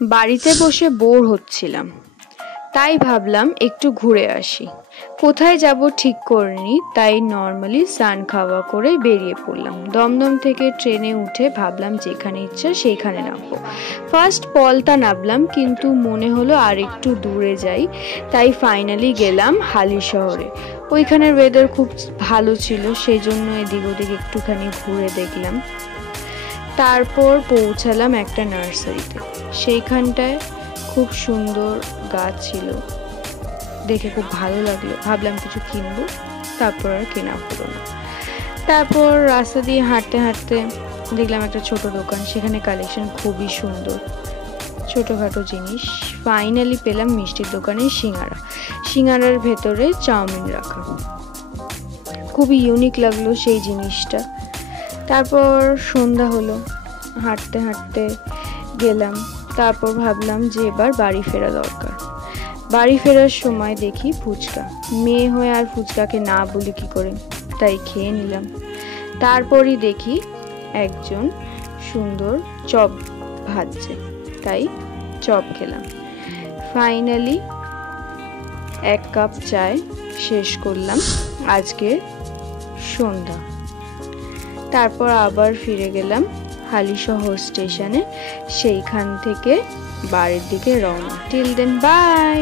বাড়িতে বসে বোর হচ্ছিলাম, তাই ভাবলাম একটু ঘুরে আসি। কোথায় যাব ঠিক করিনি, তাই নর্মালি স্নান খাওয়া করে বেরিয়ে পড়লাম। দমদম থেকে ট্রেনে উঠে ভাবলাম যেখানে ইচ্ছা সেইখানে নামবো। ফার্স্ট পলতা নামলাম, কিন্তু মনে হলো আর একটু দূরে যাই, তাই ফাইনালি গেলাম হালিশহরে। ওইখানের ওয়েদার খুব ভালো ছিল, সেই জন্য এদিক ওদিক একটুখানি ঘুরে দেখলাম। তারপর পৌঁছালাম একটা নার্সারিতে। সেইখানটায় খুব সুন্দর গাছ ছিল, দেখে খুব ভালো লাগলো। ভাবলাম কিছু কিনবো, তারপর আর কেনা হলো না। তারপর রাস্তা দিয়ে হাঁটতে হাঁটতে দেখলাম একটা ছোট দোকান, সেখানে কালেকশন খুবই সুন্দর, ছোটোখাটো জিনিস। ফাইনালি পেলাম মিষ্টির দোকানে সিঙ্গারার ভেতরে চাউমিন রাখা, খুবই ইউনিক লাগলো সেই জিনিসটা। তারপর সন্ধ্যা হলো, হাঁটতে হাঁটতে গেলাম। তারপর ভাবলাম যে এবার বাড়ি ফেরা দরকার। বাড়ি ফেরার সময় দেখি ফুচকা, মেয়ে হয়ে আর ফুচকাকে না বলি কি করে, তাই খেয়ে নিলাম। তারপরই দেখি একজন সুন্দর চপ ভাজছে, তাই চপ খেলাম। ফাইনালি 1 কাপ চায় শেষ করলাম আজকে সন্ধ্যা। তারপর আবার ফিরে গেলাম হালিশহর স্টেশনে, সেইখান থেকে বাড়ির দিকে রওনা। Till then, by.